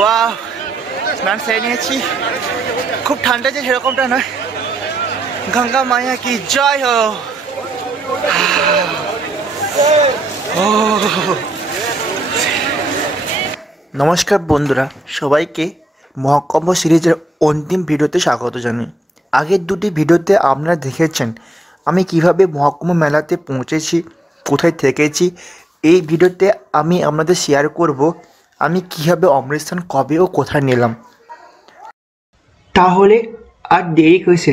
Wow, স্নান সেরে নিয়েছি। খুব ঠান্ডা যে সেরকমটা নয়। গঙ্গা মায়া কি জয় হো। নমস্কার বন্ধুরা, সবাইকে মহাকুম্ভ সিরিজের অন্তিম ভিডিওতে স্বাগত জানাই। আগের দুটি ভিডিওতে আপনারা দেখেছেন আমি কিভাবে মহাকুম্ভ মেলাতে পৌঁছেছি, কোথায় থেকেছি। এই ভিডিওতে আমি আপনাদের শেয়ার করব আমি কীভাবে অমৃতস্থান কবে ও কোথায় নিলাম। তাহলে আর দেরি হয়েছে,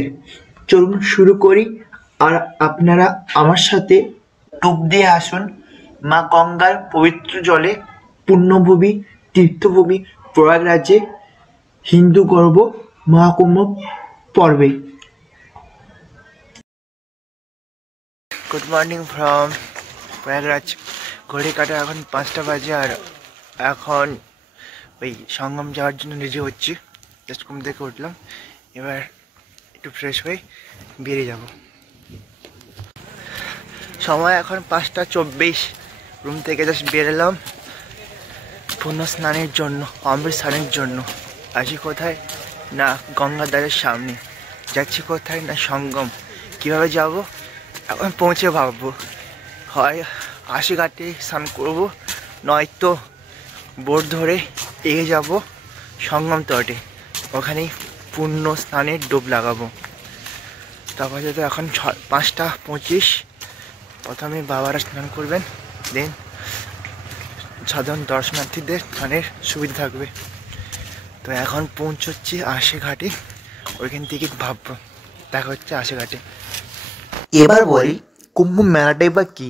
চলুন শুরু করি। আর আপনারা আমার সাথে ডুব দিয়ে আসুন মা গঙ্গার পবিত্র জলে, পুণ্যভূমি তীর্থভূমি প্রয়াগরাজে হিন্দু গর্ব মহাকুম্ভ পর্বে। Good morning from Prayagraj. ঘড়ি কাটা এখন 5টা বাজে আর এখন ওই সঙ্গম যাওয়ার জন্য রেডি হচ্ছি। জাস্ট ঘুম থেকে উঠলাম, এবার একটু ফ্রেশ হয়ে বেরিয়ে যাব। সময় এখন 5টা 24। রুম থেকে জাস্ট বেরোলাম পুণ্য স্নানের জন্য, অমৃত স্নানের জন্য। আসি কোথায় না গঙ্গাধারের সামনে, যাচ্ছি কোথায় না সঙ্গম। কীভাবে যাব এখন পৌঁছে ভাববো। হয় আশি ঘাটে স্নান করবো, নয়তো বোট ধরে এগিয়ে যাব সঙ্গম তটে, ওখানেই পুণ্য স্নানের ডুব লাগাবো। তারপর যেহেতু এখন 5টা 25, প্রথমে বাবারা স্নান করবেন, দেন সাধারণ দর্শনার্থীদের স্নানের সুবিধা থাকবে। তো এখন পৌঁছচ্ছি আশি ঘাটে, ওইখান থেকে ভাববো। দেখা হচ্ছে আশি ঘাটে। এবার বলি কুম্ভ মেলাটাই বা কী।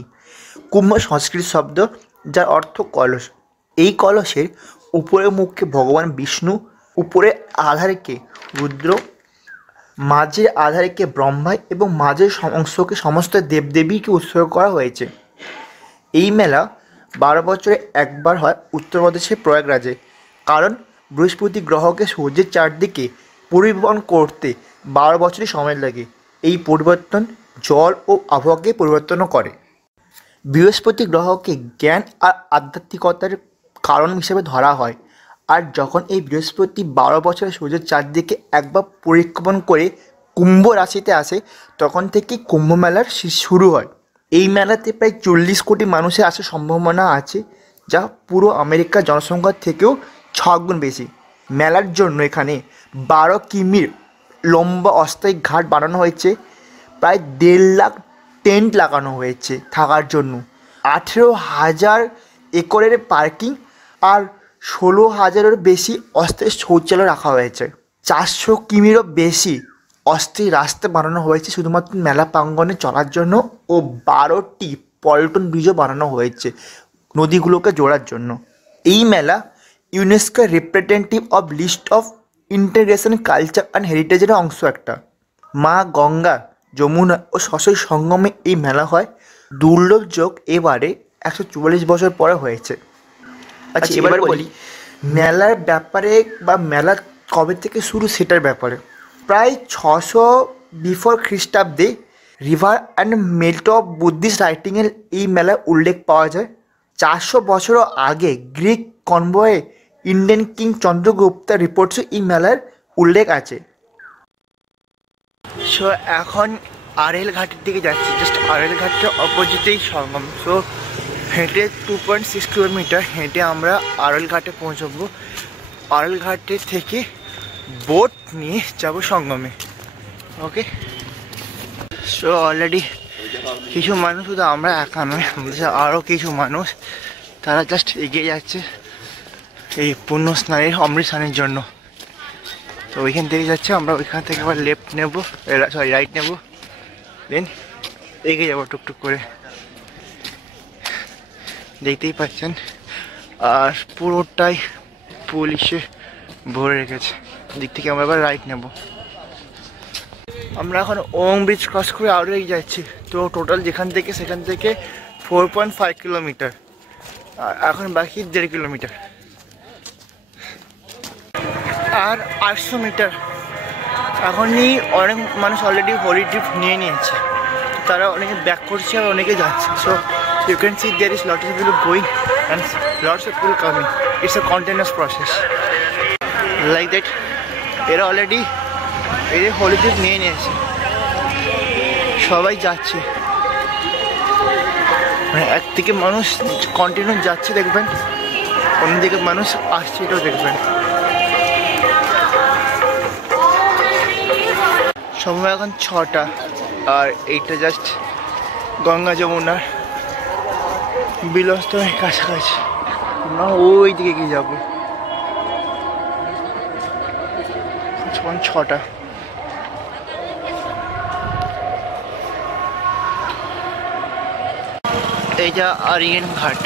কুম্ভ সংস্কৃত শব্দ, যার অর্থ কলস। এই কলসের উপরের মুখে ভগবান বিষ্ণু, উপরের আধারকে রুদ্র, মাঝের আধারকে ব্রহ্মা এবং মাঝের অংশকে সমস্ত দেবদেবীকে উৎসর্গ করা হয়েছে। এই মেলা 12 বছরে একবার হয় উত্তরপ্রদেশের প্রয়াগরাজে। কারণ বৃহস্পতি গ্রহকে সূর্যের চারদিকে পরিবহন করতে 12 বছরই সময় লাগে। এই পরিবর্তন জল ও আবহাওয়াকে পরিবর্তনও করে। বৃহস্পতি গ্রহকে জ্ঞান আর আধ্যাত্মিকতার কারণ হিসেবে ধরা হয়। আর যখন এই বৃহস্পতি 12 বছরে সূর্যের চারদিকে একবার পরিক্রমণ করে কুম্ভ রাশিতে আসে, তখন থেকে কুম্ভ মেলার শুরু হয়। এই মেলাতে প্রায় 40 কোটি মানুষের আসার সম্ভাবনা আছে, যা পুরো আমেরিকার জনসংখ্যার থেকেও 6 গুণ বেশি। মেলার জন্য এখানে 12 কিমির লম্বা অস্থায়ী ঘাট বানানো হয়েছে। প্রায় 1.5 লাখ টেন্ট লাগানো হয়েছে থাকার জন্য। 18,000 একরের পার্কিং আর 16,000-এর বেশি অস্থায়ী শৌচালয় রাখা হয়েছে। 400 কিমিরও বেশি অস্থায়ী রাস্তা বানানো হয়েছে শুধুমাত্র মেলা প্রাঙ্গণে চলার জন্য, ও 12টি পর্যটন ব্রিজও বানানো হয়েছে নদীগুলোকে জোড়ার জন্য। এই মেলা UNESCO representative of list of international culture and হেরিটেজের অংশ একটা। মা গঙ্গা, যমুনা ও সরস্বতী সঙ্গমে এই মেলা হয়। দুর্লভযোগ এবারে 144 বছর পরে হয়েছে। আচ্ছা, এবার বলি মেলার ব্যাপারে বা মেলা কবে থেকে শুরু সেটার ব্যাপারে। প্রায় 600 বিফোর খ্রিস্টাব্দে river and melt of Buddhist রাইটিংয়ের এই মেলার উল্লেখ পাওয়া যায়। 400 বছরও আগে গ্রিক কনভয়ে ইন্ডিয়ান কিং চন্দ্রগুপ্তার রিপোর্টসে এই মেলার উল্লেখ আছে। সো এখন আরএল ঘাটের দিকে যাচ্ছি। জাস্ট আরএল ঘাটের অপোজিটেই সঙ্গম। সো হেঁটে 2.6 কিলোমিটার হেঁটে আমরা আরএল ঘাটে পৌঁছবো। আরএল ঘাটে থেকে বোট নিয়ে যাব সঙ্গমে। ওকে, সো অলরেডি কিছু মানুষ, শুধু আমরা একা নয়, আমাদের আরও কিছু মানুষ, তারা জাস্ট এগিয়ে যাচ্ছে এই পুণ্য স্নানের অমৃত স্নানের জন্য। তো ওইখান থেকে যাচ্ছে, আমরা ওইখান থেকে আবার লেফট নেব, রাইট নেব, দেন এগিয়ে যাবো টুকটুক করে। দেখতেই পাচ্ছেন, আর পুরোটাই পুলিশে ভরে রেখেছে। দিক থেকে আমরা আবার রাইট নেব। আমরা এখন ওম ব্রিজ ক্রস করে আরও এগিয়ে যাচ্ছি। তো টোটাল যেখান থেকে সেখান থেকে 4.5 কিলোমিটার, আর এখন বাকি 1.5 কিলোমিটার আর 800 মিটার। এখনই অনেক মানুষ অলরেডি হোলি ট্রিপ নিয়ে নিয়েছে, তারা অনেকে ব্যাক করছে আর অনেকে যাচ্ছে। So you can see there is lots of people going and lots of people coming. It's a continuous process. Like that. এরা অলরেডি এদের হলুদ্বীপ নিয়ে নিয়েছে, সবাই যাচ্ছে, মানে একদিকে মানুষ কন্টিনিউ যাচ্ছে দেখবেন, অন্যদিকে মানুষ আসছে, এটাও দেখবেন। সময় এখন 6টা, আর এইটা জাস্ট গঙ্গা যমুনার বিলস্তরের কাছাকাছি। না ওই দিকে কি যাবো, 6টা। এইটা আরিয়ান ঘাট।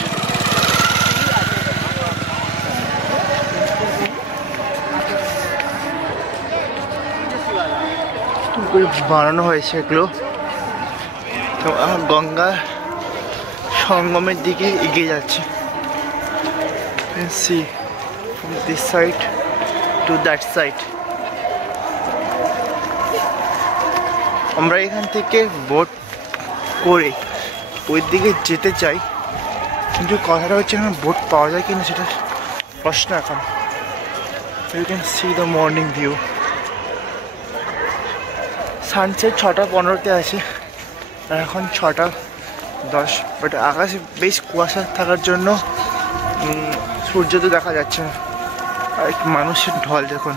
বানানো হয়েছে এগুলো, তো গঙ্গা সঙ্গমের দিকে এগিয়ে যাচ্ছে। See from this side to that side. আমরা এখান থেকে বোট করে ওই দিকে যেতে চাই, কিন্তু কথাটা হচ্ছে এখন বোট পাওয়া যায় কিনা সেটা প্রশ্ন এখন। You can see the morning view. Sunset 6:15-তে আছে, আর এখন 6:10, বাট আকাশে বেশ কুয়াশা থাকার জন্য সূর্য তো দেখা যাচ্ছে না। আর মানুষের ঢল দেখুন।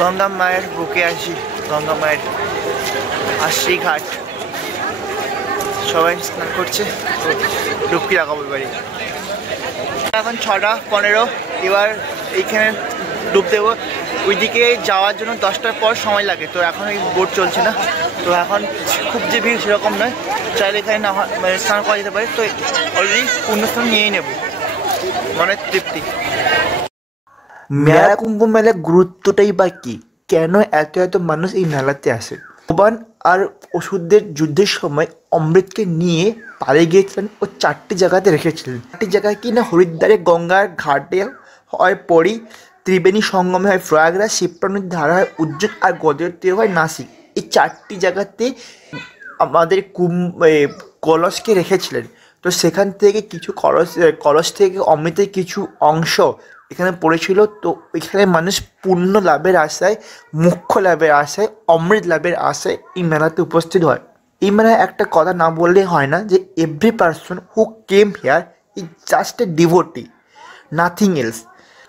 গঙ্গা মায়ের বুকে আসি, গঙ্গা মায়ের আশ্রী ঘাট। সবাই স্নান করছে, ডুবকি লাগাবো এবারে। এখন 6:15, এবার এইখানে ডুব দেবো। ওইদিকে যাওয়ার জন্য 10টার পর সময় লাগে, তো এখন এই বোট চলছে না, তো এখন খুব যে ভিড় সেরকম নয়, চাইলে এখানে না মানে স্নান করা যেতে পারে। তো অলরেডি পুণ্যস্থান নিয়েই নেব, মনের তৃপ্তি। মেলা কুম্ভ মেলার গুরুত্বটাই বা কি, কেন এত এত মানুষ এই মেলাতে আসে? ভগবান আর ওষুধের যুদ্ধের সময় অমৃতকে নিয়ে পালিয়ে গিয়েছিলেন ও 4টি জায়গাতে রেখেছিলেন। 4টি জায়গায় কি না, হরিদ্বারে গঙ্গার ঘাটে হয় পরি, ত্রিবেণী সঙ্গমে হয় প্রয়াগরাজ, শিপ্রানদীর ধারা হয় উজ্জয়ন, আর গদীয়তীরে হয় নাসিক। এই 4টি জায়গাতে আমাদের কলসকে রেখেছিলেন। তো সেখান থেকে কিছু কলস থেকে অমৃতের কিছু অংশ এখানে পড়েছিল। তো এখানে মানুষ পুণ্য লাভের আশায়, মুখ্য লাভের আশায়, অমৃত লাভের আশায় এই মেলাতে উপস্থিত হয়। এই মেলায় একটা কথা না বললে হয় না, যে every person who came here is just a devotee, nothing else.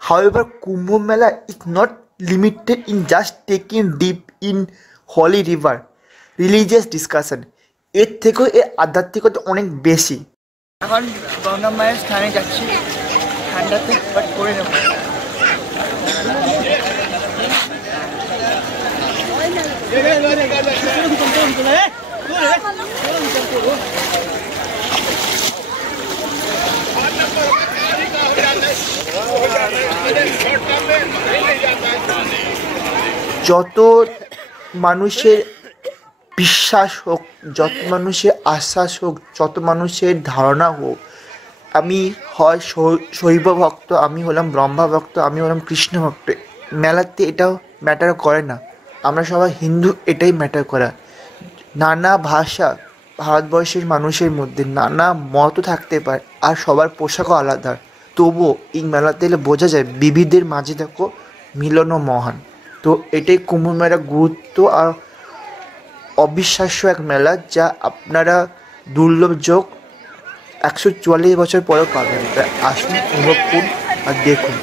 However Kumbh Mela is not limited in just taking dip in holy river religious discussion. এর থেকেও এর আধ্যাত্মিকতা অনেক বেশি। এখন গঙ্গা মায়ের স্থানে যাচ্ছি, ঠান্ডাতে বাট করে নেব। যত মানুষের বিশ্বাস হোক, যত মানুষের আশ্বাস হোক, যত মানুষের ধারণা হোক, আমি হয় শৈব ভক্ত, আমি হলাম ব্রহ্মা ভক্ত, আমি হলাম কৃষ্ণ ভক্ত, মেলাতে এটাও ম্যাটার করে না। আমরা সবাই হিন্দু, এটাই ম্যাটার করে। নানা ভাষা ভারতবর্ষের মানুষের মধ্যে, নানা মত থাকতে পারে, আর সবার পোশাকও আলাদা, তবুও এই মেলাতে এলে বোঝা যায় বিবিধের মাঝে দেখো মিলনও মহান। তো এটাই কুম্ভ মেলার গুরুত্ব আর অবিশ্বাস্য এক মেলা, যা আপনারা দুর্লভ যোগ 144 বছর পরেও পাবেন। তাই আসুন, অনুভব করুন আর দেখুন।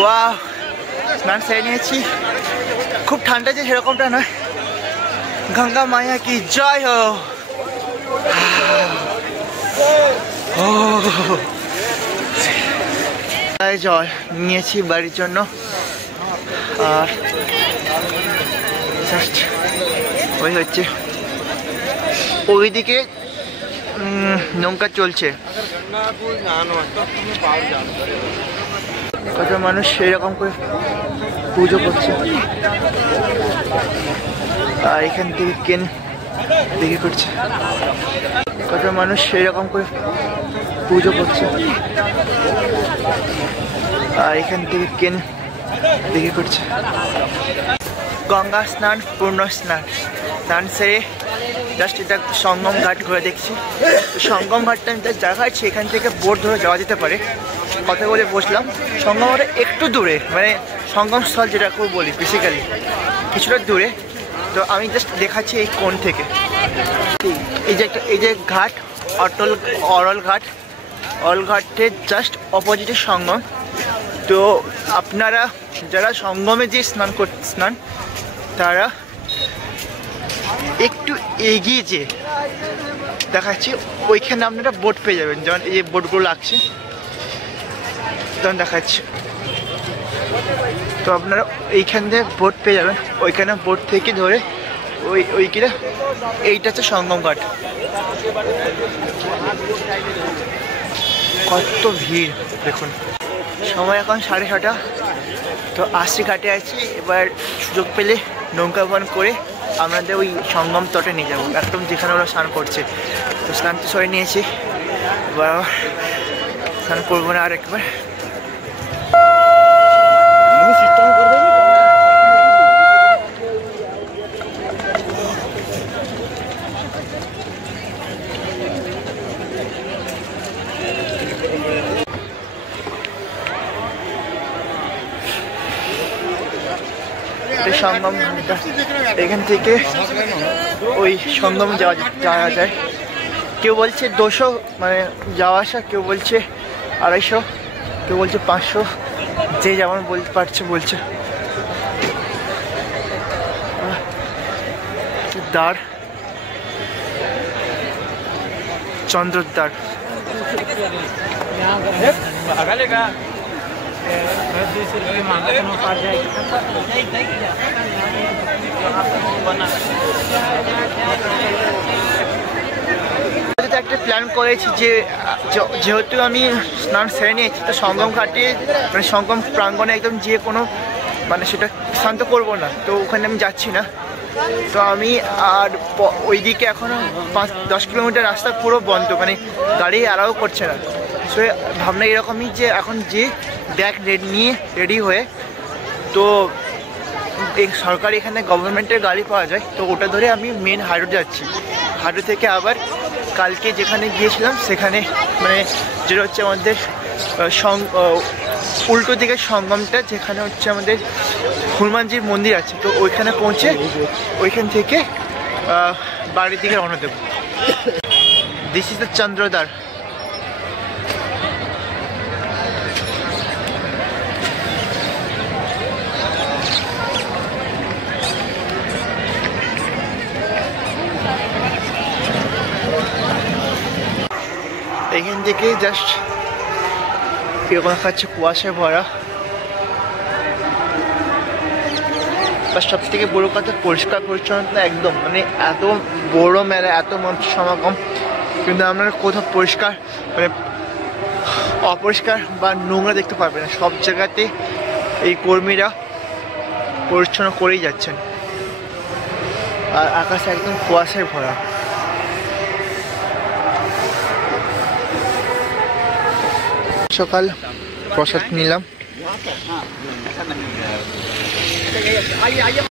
ওয়াও, স্নান সেরে নিয়েছি। খুব ঠান্ডা যে সেরকমটা নয়। গঙ্গা মায়া কি জয় হো। জল নিয়েছি বাড়ির জন্য, আর জাস্ট ওই হচ্ছে ওইদিকে নৌকা চলছে। কত মানুষ সেরকম করে পুজো করছে, আর এখান থেকে কেন বিক্রি করছে। কত মানুষ সেরকম করে পুজো করছে, আর এখান থেকে কেন বিক্রি করছে। গঙ্গা স্নান, পূর্ণ স্নান, স্নান সেরে জাস্ট এটা সঙ্গম ঘাট ঘুরে দেখছি। সঙ্গম ঘাটটা আমি জাস্ট দেখাচ্ছি, এখান থেকে বোট ধরে যাওয়া যেতে পারে। কথা বলে বসলাম, সঙ্গম ঘাটে একটু দূরে, মানে সঙ্গম স্থল যেটা বলি বেসিক্যালি কিছুটা দূরে। তো আমি জাস্ট দেখাচ্ছি এই কোণ থেকে। এই যে ঘাট, অরল ঘাট, অরল ঘাটের জাস্ট অপোজিটে সঙ্গম। তো আপনারা যারা সঙ্গমে যে স্নান তারা একটু এগিয়ে যে দেখাচ্ছি, ওইখানে আপনারা বোট পেয়ে যাবেন। যেমন এই যে বোটগুলো লাগছে তখন দেখাচ্ছি, তো আপনারা এইখান থেকে বোট পেয়ে যাবেন। ওইখানে বোট থেকে ধরে ওইখানে এইটা হচ্ছে সঙ্গম ঘাট। কত ভিড় দেখুন। সময় এখন 6:30, তো আসছি ঘাটে আছি। এবার সুযোগ পেলে নৌকা বহন করে আমাদের ওই সঙ্গম তটে নিয়ে যাবো, একদম যেখানে ওরা স্নান করছে। তো স্নান তো সরে নিয়েছি, এবার স্নান করবো না আর একবার। সঙ্গম এখান থেকে ওই সঙ্গম যাওয়া যায়। কেউ বলছে 200 মানে যাওয়া আসা, কেউ বলছে 250, কেউ বলছে 500, যে যেমন বলতে পারছে বলছে। দ্বার, চন্দ্রদ্বার। একটা প্ল্যান করেছি যে যেহেতু আমি স্নান সেরে নিয়েছি, তো সঙ্গম ঘাটে মানে সঙ্গম প্রাঙ্গণে একদম যে কোনো মানে সেটা স্নান তো করবো না, তো ওখানে আমি যাচ্ছি না। তো আমি আর ওইদিকে এখনও 5-10 কিলোমিটার রাস্তা পুরো বন্ধ, মানে গাড়ি অ্যালাউ করছে না। সো ভাবনা এরকমই যে এখন যে ব্যাগ নিয়ে রেডি হয়ে, তো এই সরকারি এখানে গভর্নমেন্টের গাড়ি পাওয়া যায়, তো ওটা ধরে আমি মেন হাইরোড যাচ্ছি। হাইরোড থেকে আবার কালকে যেখানে গিয়েছিলাম সেখানে, মানে যেটা হচ্ছে আমাদের উল্টো দিকের সঙ্গমটা, যেখানে হচ্ছে আমাদের হনুমানজির মন্দির আছে, তো ওইখানে পৌঁছে ওইখান থেকে বাড়ির দিকে রওনা দেব। This is the Chandradwar. এখান থেকে জাস্ট এরকম দেখাচ্ছে কুয়াশায় ভরা। বা সব থেকে বড়ো কথা পরিষ্কার পরিচ্ছন্নতা একদম, মানে এত বড় মেলা, এত মানুষ সমাগম, কিন্তু আপনারা কোথাও পরিষ্কার মানে অপরিষ্কার বা নোংরা দেখতে পারবেন না। সব জায়গাতে এই কর্মীরা পরিচ্ছন্ন করেই যাচ্ছেন, আর আকাশ একদম কুয়াশায় ভরা। সকাল প্রসাদ নিলাম।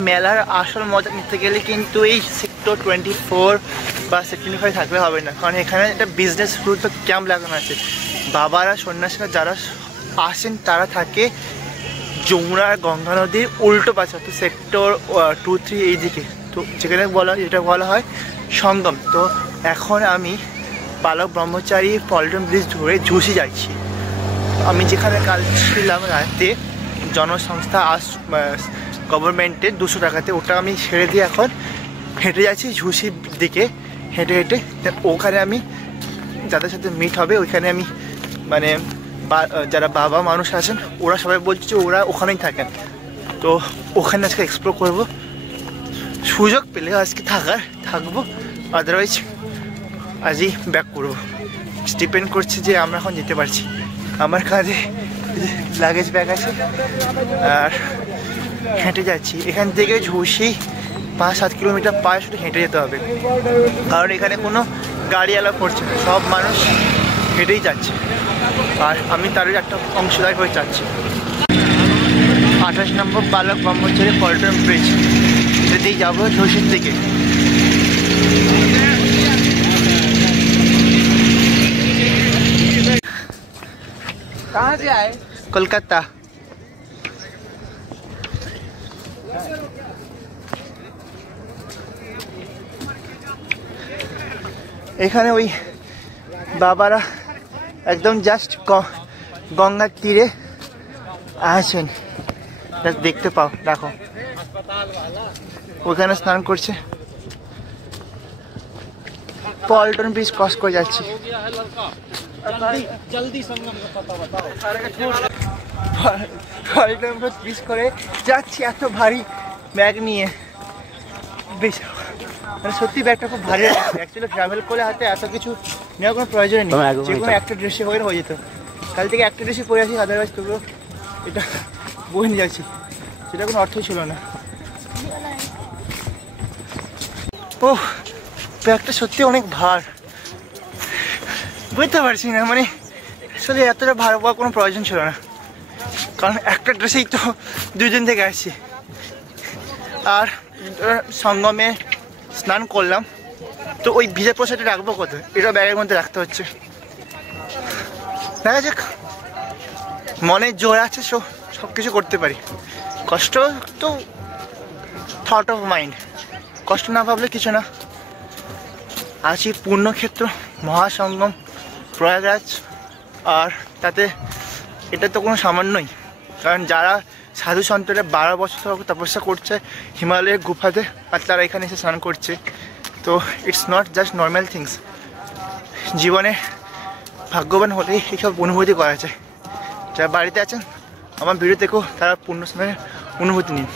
মেলার আসল মজা নিতে গেলে কিন্তু এই সেক্টর 24 বা সেক্টর 25 থাকলে হবে না, কারণ এখানে একটা বিজনেস গ্রুপ ক্যাম্প লাগানো আছে। বাবারা সন্ন্যাসীরা যারা আসেন তারা থাকে যমুনা গঙ্গা নদীর উল্টো পাশে, তো সেক্টর 2-3 এই দিকে, তো যেখানে যেটা বলা হয় সঙ্গম। তো এখন আমি বালক ব্রহ্মচারী পল্টন ব্রিজ ধরে ঝুঁসি যাচ্ছি। আমি যেখানে কাল ছিলাম রাতে জনসংস্থা গভর্নমেন্টের 200 টাকাতে, ওটা আমি ছেড়ে দিয়ে এখন হেঁটে যাচ্ছি ঝুঁসির দিকে। হেঁটে ওখানে আমি যাদের সাথে মিট হবে ওইখানে আমি মানে যারা বাবা মানুষ আছেন ওরা সবাই বলছে যে ওরা ওখানেই থাকেন, তো ওখানে আজকে এক্সপ্লোর করবো। সুযোগ পেলে আজকে থাকবো, আদারওয়াইজ আজই ব্যাক করবো। ডিপেন্ড করছে যে আমরা এখন যেতে পারছি। আমার কাঁধে লাগেজ ব্যাগ আছে আর হেঁটে যাচ্ছি। এখান থেকে ঝুঁসি 5-7 কিলোমিটার পায়ে শুধু হেঁটে যেতে হবে, কারণ এখানে কোনো গাড়ি অ্যালাউ করছে না, সব মানুষ হেঁটেই যাচ্ছে আর আমি তারই একটা অংশদায়ী হয়ে যাচ্ছি। 28 নম্বর বালক ব্রহ্মচারী পল্টন ব্রিজ, এটাতেই যাবো ঝুঁসির দিকে। कहाँ से आए? কলকাতা। এখানে ওই বাবারা একদম জাস্ট গঙ্গার তীরে আছেন, দেখতে পাও, দেখো ওখানে স্নান করছে। পল্টন ব্রিজ ক্রস করে যাচ্ছি। जल्दी संगम का पता बताओ। পল্টন ব্রিজ করে যাচ্ছি এত ভারী ব্যাগ নিয়ে। বেশ মানে সত্যি ব্যাগটা খুব ভারী লাগছে। অ্যাকচুয়ালি ট্রাভেল করলে হাতে এত কিছু নেওয়ার কোনো প্রয়োজন নেই, যে কোনো একটা ড্রেসে হয়ে যেত। কাল থেকে একটা ড্রেসে পরে আছি, আদারওয়াইজ তবুও এটা বই নিয়ে যাচ্ছি, সেটা কোনো অর্থই ছিল না। ও ব্যাগটা সত্যি অনেক ভার, বুঝতে পারছি না, মানে আসলে এতটা ভার হওয়ার কোনো প্রয়োজন ছিল না, কারণ একটা ড্রেসেই তো 2 দিন থেকে আসছি। আর সঙ্গমে স্নান করলাম, তো ওই ভিজে পোশাকটা রাখবো কোথায়, এটা ব্যাগের মধ্যে রাখতে হচ্ছে। দেখা যাক, মনে জোর আছে সব কিছু করতে পারি। কষ্ট তো থট অফ মাইন্ড, কষ্ট না ভাবলে কিছু না। আছি পূর্ণক্ষেত্র মহাসঙ্গম প্রয়াগরাজ, আর তাতে এটা তো কোনো সামান্যই, কারণ যারা সাধু সন্তরা 12 বছর ধরে তপস্যা করছে হিমালয়ের গুফাতে, আর তারা এখানে এসে স্নান করছে। তো it's not just normal things, জীবনে ভাগ্যবান হলেই এইসব অনুভূতি করা যায়। যারা বাড়িতে আছেন আমার ভিডিও দেখো, তারা পূর্ণ স্নানের অনুভূতি নিন।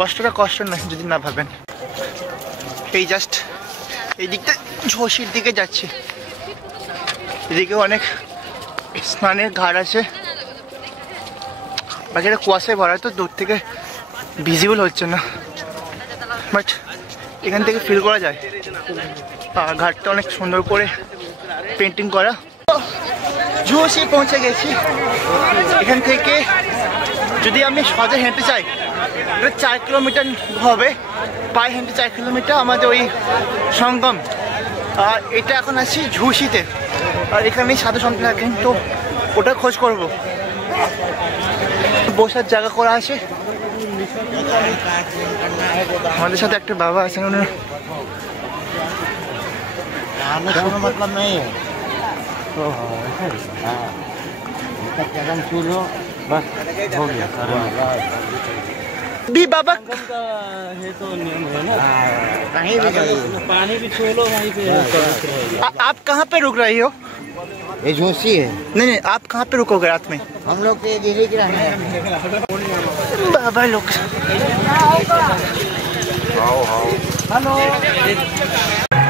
কষ্টটা কষ্ট নয় যদি না ভাবেন। এই জাস্ট এই দিকটা ঝোঁসির দিকে যাচ্ছি, এদিকে অনেক স্নানের ঘাট আছে, বাকি এটা কুয়াশায় ভরা, তো দূর থেকে ভিজিবল হচ্ছে না, বাট এখান থেকে ফিল করা যায়। আর ঘাটটা অনেক সুন্দর করে পেন্টিং করা। ঝোঁসি পৌঁছে গেছি। এখান থেকে যদি আমি সোজা হেঁটে চাই, এটা 4 কিলোমিটার হবে, পায়ে হেঁটে 4 কিলোমিটার আমাদের ওই সঙ্গম। আর এটা এখন আছি ঝুঁসিতে, আর এখানেই সাধু সন্ত থাকেন, তো ওটা খোঁজ করব। বসার জায়গা করা আছে, আমাদের সাথে একটা বাবা আছেন, ওনার मतलब नहीं है तो कदम छू लो बस हो गया। भी बाबा ये तो नियम है ना, कहीं भी जाइए पानी भी छू लो वहीं पे। आप कहाँ पे रुक रही हो? ये झोंसी है। नहीं, आप कहाँ पे रुकोगे रात में? हम लोग के दिल्ली के रहने बाबा लोग। हेलो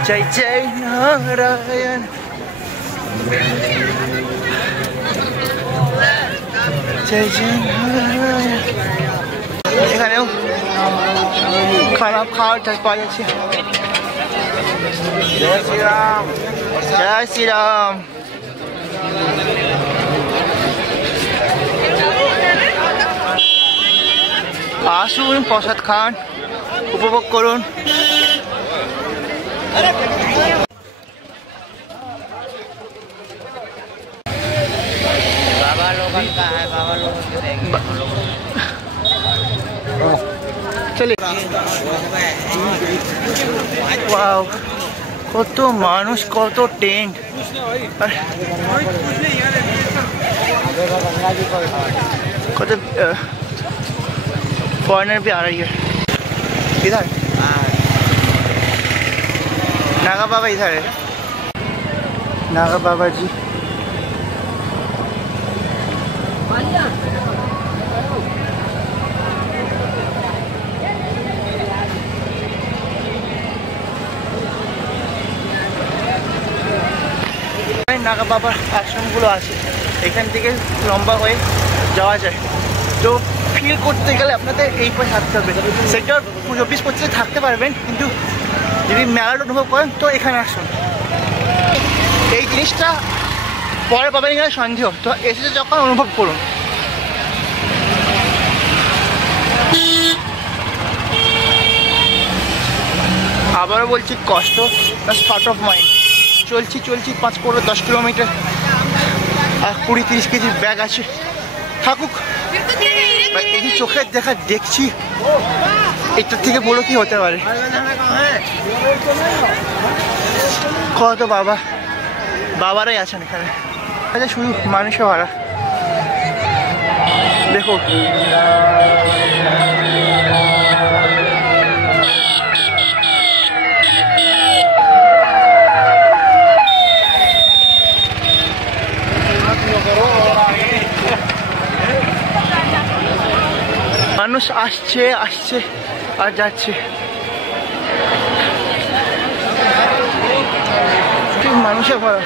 जय जय नारायण। जय जय नारायण। এখানেও খারাপ খাওয়ার পাওয়া যাচ্ছে। जय श्री राम। জয় শ্রীরাম। আসুন, প্রসাদ খান, উপভোগ করুন। बाबा लोगन का है, बाबा लोगन के देंगे। চলে। ওয়াও, কত মানুষ, কত টেন্ট। कत फॉरनर भी आ रही है इधर। नागा बाबा इधर है। नागा बाबा जी। नागा बाবার আশ্রমগুলো আছে, এখান থেকে লম্বা হয়ে যাওয়া যায়। তো ফিল করতে গেলে আপনাদের এই পথে থাকতে হবে। সেক্টর 24-25 থাকতে পারবেন, কিন্তু যদি মেলাটা অনুভব করেন তো এখানে আসুন। এই জিনিসটা পরে পাবেন এখানে সন্দেহ, তো এসে যখন অনুভব করুন। আবারও বলছি, কষ্ট স্টার্ট অফ মাইন্ড। চলছি 5-10 কিলোমিটার, আর 20-30 কেজির ব্যাগ আছে, থাকুক। এই যে চোখের দেখা দেখছি, এটার থেকে বড় কি হতে পারে? কত বাবারাই আছেন এখানে। আচ্ছা, শুধু মানুষে ভরা, দেখো। মানুষ আসছে আর যাচ্ছে, মানুষে ভরা।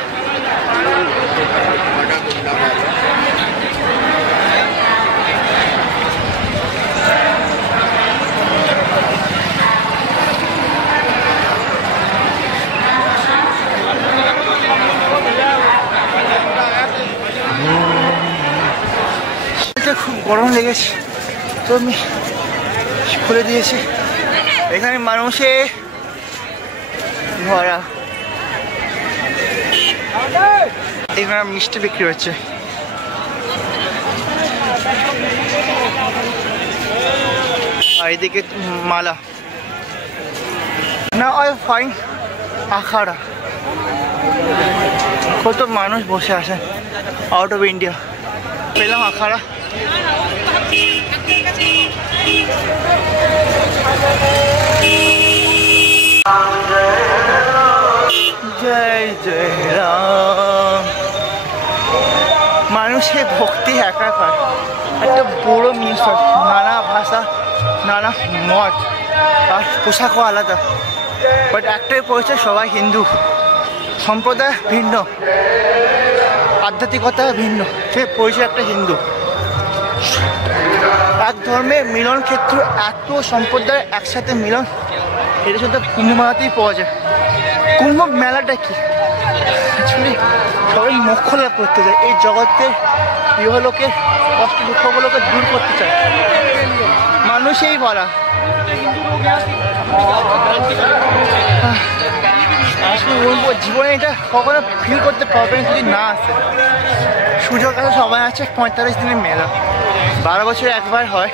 খুব গরম লেগেছে, তো আমি খুলে দিয়েছি। এখানে মানুষে ভরা। এখানে মিষ্টি বিক্রি হচ্ছে। আর এদিকে মালা না, আই ফাইন আখাড়া। কত মানুষ বসে আছে আউট অফ ইন্ডিয়া। পেলাম আখাড়া। জয় জয় রাম। মানুষের ভক্তি একাকার, একটা বড় মিশ্রণ, নানা ভাষা, নানা মত, আর পোশাকও আলাদা, বাট একটাই পরিচয়, সবাই হিন্দু। সম্প্রদায় ভিন্ন, আধ্যাত্মিকতা ভিন্ন, সে পরিচয় একটা হিন্দু। এক ধর্মের মিলন ক্ষেত্র, এত সম্প্রদায় একসাথে মিলন, এটা শুধু কুম্ভ মেলাতেই পাওয়া যায়। কুম্ভ মেলাটা কি? অ্যাকচুয়ালি সবাই মোক্ষ লাভ করতে যায়, এই জগতের ইহলোকে কষ্ট দুঃখগুলোকে দূর করতে চায়। মানুষই বলা আসলে বলবো, জীবনে এটা কখনো ফিল করতে পারবেন যদি না আসে। সুযোগ আছে, সবাই আছে। 45 দিনের মেলা, 12 বছরে একবার হয়,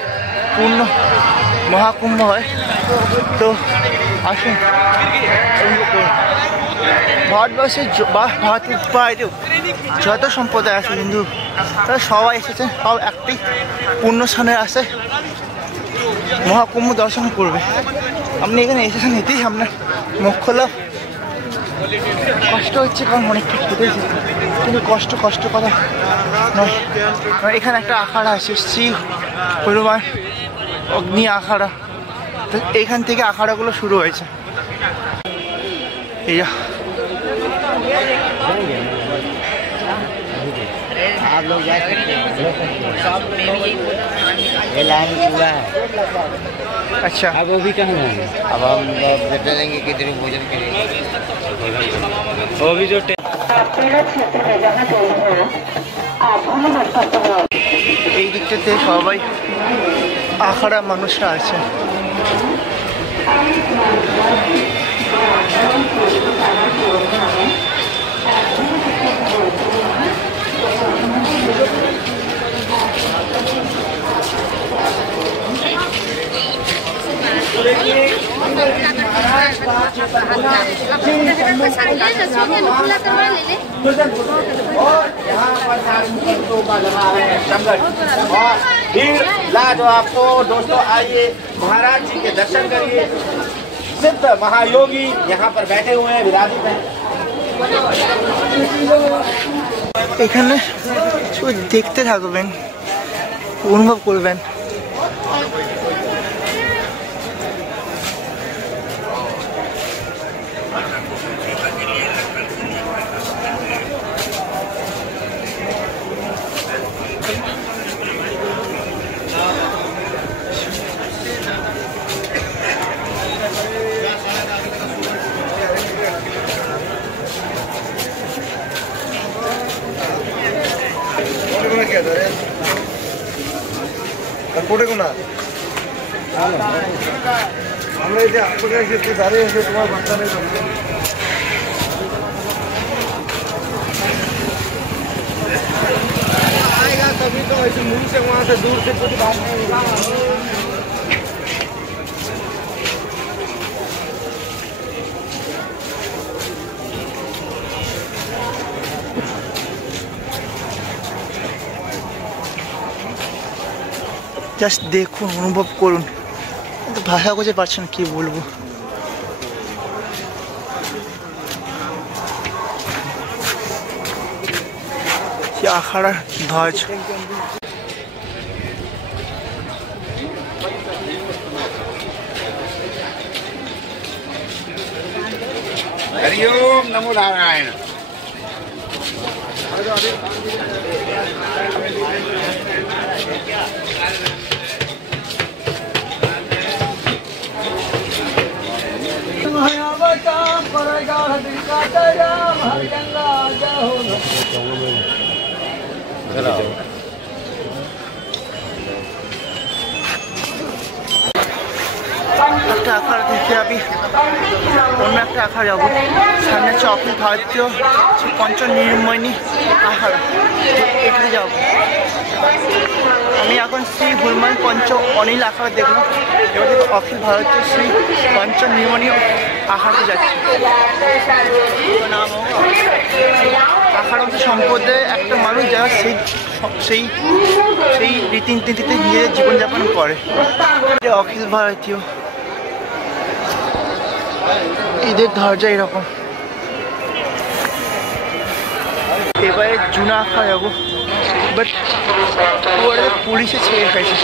পূর্ণ মহাকুম্ভ হয়। তো আসুন, ভারতবর্ষের বা ভারতের বাইরেও যত সম্প্রদায় আছে হিন্দু, তারা সবাই এসেছেন, সব একটি পুণ্যস্থানে আসে মহাকুম্ভ দর্শন করবে। আপনি এখানে এসেছেন, এতেই আপনার মোক্ষ লাভ। কষ্ট হচ্ছে কারণ অনেকটা খেতেছি, কিন্তু কষ্ট কথা নয়। এখানে একটা আখাড়া আছে, শ্রী হনুমান অগ্নি আখাড়া। তো এইখান থেকে আখাড়াগুলো শুরু হয়েছে। এই आप लोग जा सकते हैं, ये लाइन पूरा है। अच्छा, अब वो भी कहाँ है? अब हम बताएंगे किधर भोजन करेंगे। वो भी जो এই দিকটাতে সবাই আখাড়া মানুষরা আছে। जो आपको दोस्तों, आइए महाराज जी के दर्शन करिए। सिद्ध महायोगी यहाँ पर बैठे हुए हैं, विराजित हैं। এখানে শুধু দেখতে থাকবেন, অনুভব করবেন। আমরা এই যে আপনার কাছে দাঁড়িয়ে এসে তোমার বাচ্চা নেই आएगा तभी तो ऐसे मुंह से वहाँ से दूर से कुछ बात नहीं होगा। জাস্ট দেখুন, অনুভব করুন, ভাষা খুঁজে পারছেন কি বলবো। আখাড়ার ধ্বজ, हरिओम नमो नारायण। একটা আখাড়া থেকে আমি অন্য একটা আখাড়া যাবো। সামনে হচ্ছে অখিল ভারতীয় পঞ্চ নির্মণি আখাড়া, এখানে যাবো। আমি এখন শ্রী হুলমান পঞ্চ অনিল আখাড়া দেখবো, এবার দেখবো অখিল ভারতীয় শ্রী পঞ্চ নির্মণি আখাড়াতে যাচ্ছি। আখাড়া হচ্ছে সম্প্রদায়ের একটা মানুষ যারা সেই রীতিনীতিতে নিজেদের জীবনযাপন করে। অখিল ভারতীয় ঈদের দরজা এরকম। এবারে জুনা আখড়া যাবো, বাট পুলিশে ছেড়ে খাইছে।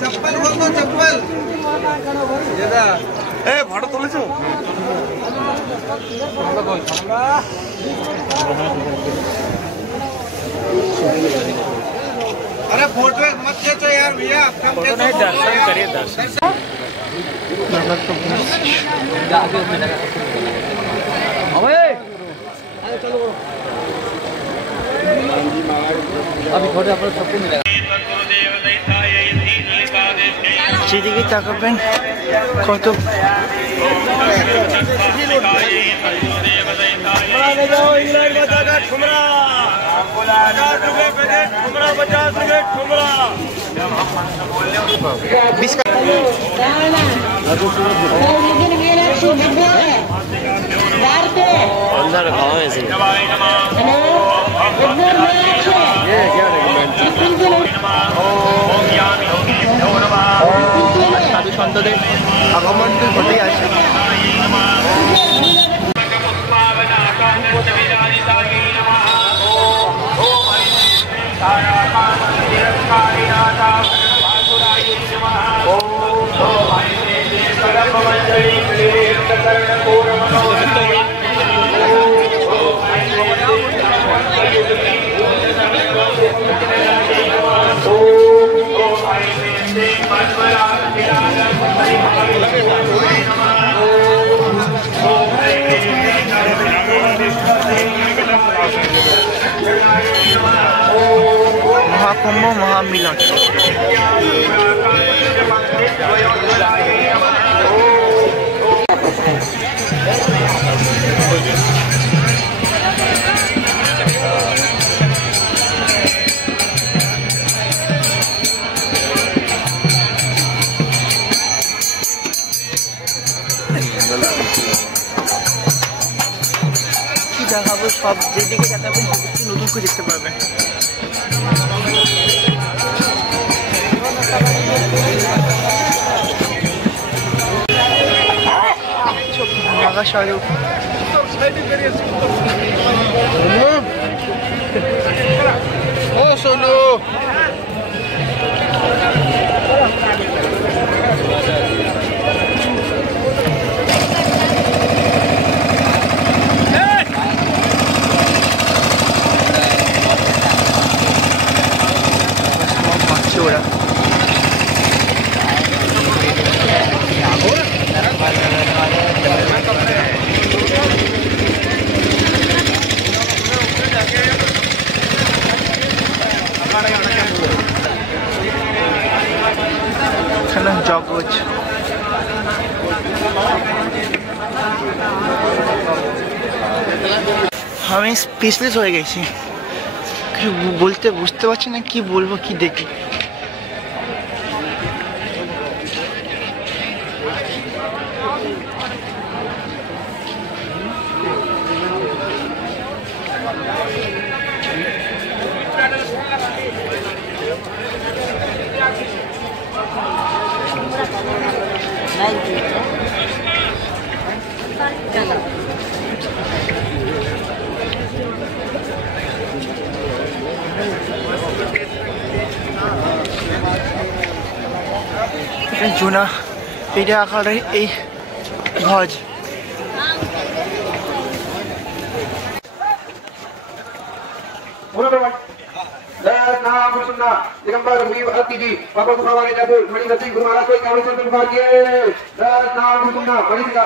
चप्पल बोल दो, चप्पल भाड़ो तुलेছ अरे फोटो मत खींचो यार भैया, दर्शन करिए, दर्शन। अभी फोटो अपना सबको मिलेगा। যেদিকে তাকাবেন কত अंदर गाँव है সাধু সন্তদের আগমন তো ঘটেই আছে। মহাকুম্ভ মহামিলন। কি দেখাবো, সব যেদিকে দেখাবেন নতুন করে দেখতে পারবেন। का स्वरूप। ओ सोनू জগৎ আমি স্পিচলেস হয়ে গেছি, কিছু বলতে বুঝতে পারছি না কি বলবো কি দেখি। জুনা এটা আকারের এই ভজ दिगंबर मुनीब अति जी बाबा गुरुवारे जादू मणि नसी गुरु महाराज को कावड़ी से भाग्य नाम सुनना मणि का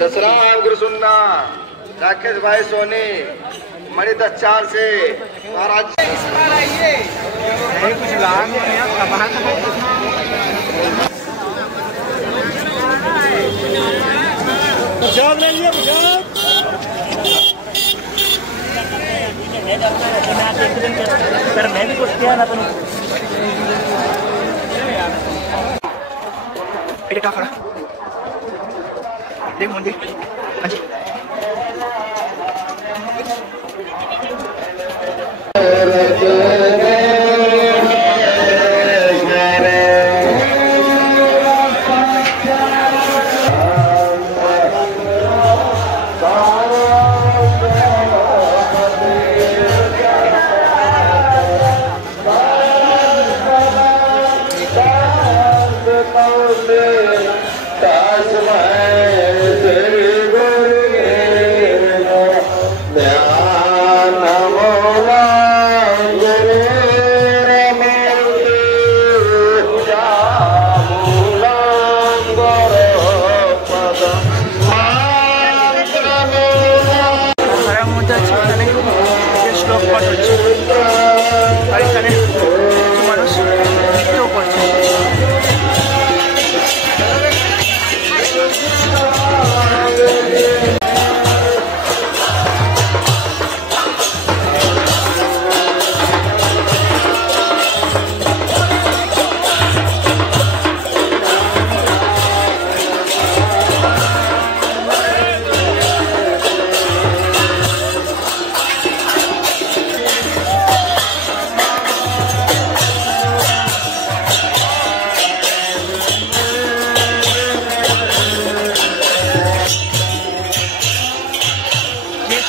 दसराम गुरु सुनना राकेश भाई सोनी मणि 10-4 से महाराज कुछ लाभ जॉब ले लिया जॉब मैं भी कुछ किया ना तुम এটা কাকড়া দেখ মন্দির আচ্ছা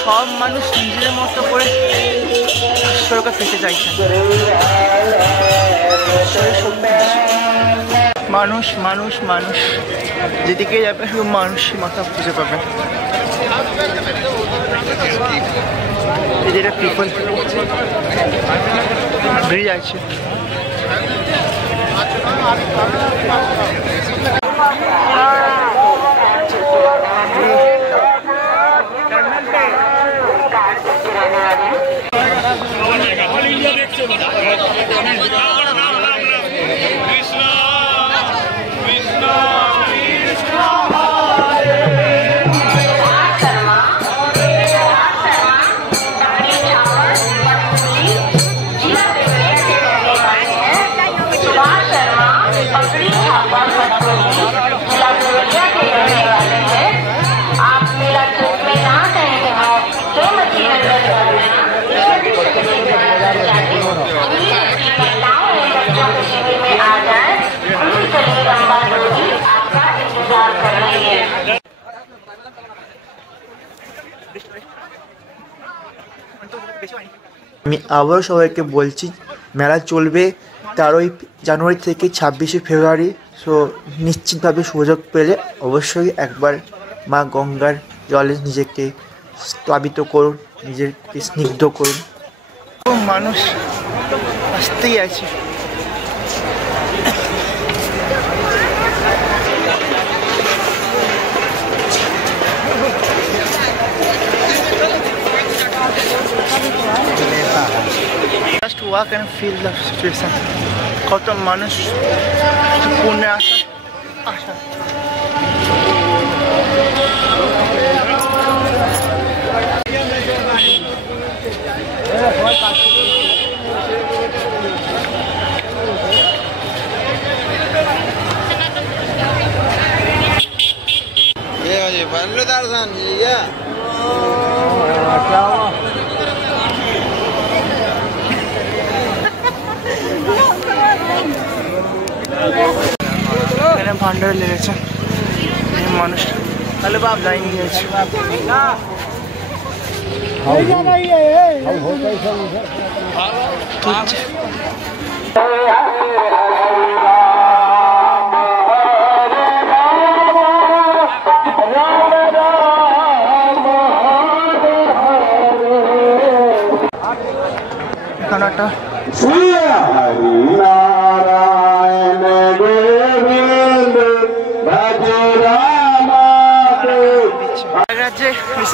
সব মানুষ নিজের মতো করে ঈশ্বরকে পেতে চাইছেন। মানুষ মানুষ মানুষ যেদিকে যাবে শুধু মানুষই মাথা খুঁজে পাবে। যেটা পিপল ব্রিজ আছে पकड़ी আমি আবারও সবাইকে বলছি, মেলা চলবে 13ই জানুয়ারি থেকে 26শে ফেব্রুয়ারি। সো নিশ্চিতভাবে সুযোগ পেলে অবশ্যই একবার মা গঙ্গার জলে নিজেকে প্লাবিত করুন, নিজেকে স্নিগ্ধ করুন। মানুষ আসতেই আছে। Just walk and feel the situation. কত মানুষ পুনে আসা। এখানে ভান্ডার লেগেছে, মানুষ তাহলে বাপ লাইন দিয়েছে। এখানে একটা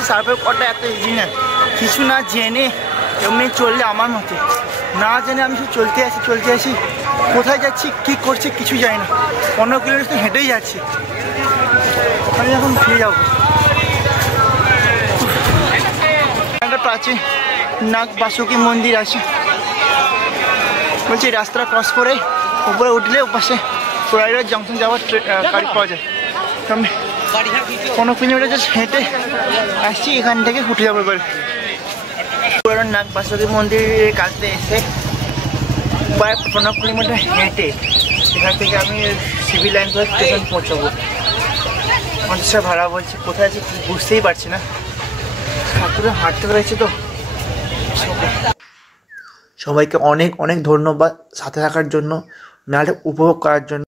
সার্ভে করাটা এত ইজি না, কিছু না জেনে এমনি চললে আমার মতে, না জেনে আমি শুধু চলতে আসি, কোথায় যাচ্ছি কী করছি কিছু জানি না, 15 কিলোমিটার তো হেঁটেই যাচ্ছি। আমি এখন ফিরে যাবো। একটা প্রাচীন নাগ বাসুকী মন্দির আছে, বলছি রাস্তাটা ক্রস করে উপরে উঠলে ওপাশে সোরাইড় জংশন যাওয়ার গাড়ি পাওয়া যায়। আমি 15 কিলোমিটার জাস্ট হেঁটে আসছি, এখান থেকে উঠে যাবো এবার। পুরানো নাগ বাসুকী মন্দিরের কাছে এসে প্রায় 15 কিলোমিটার হেঁটে এখান থেকে আমি সিভিল লাইন ধরে স্টেশন পৌঁছাবো। 50 ভাড়া বলছে, কোথায় আছে বুঝতেই পারছি না, হাঁটতে পেরেছি তো। সবাইকে অনেক অনেক ধন্যবাদ সাথে থাকার জন্য, মেলাটা উপভোগ করার জন্য।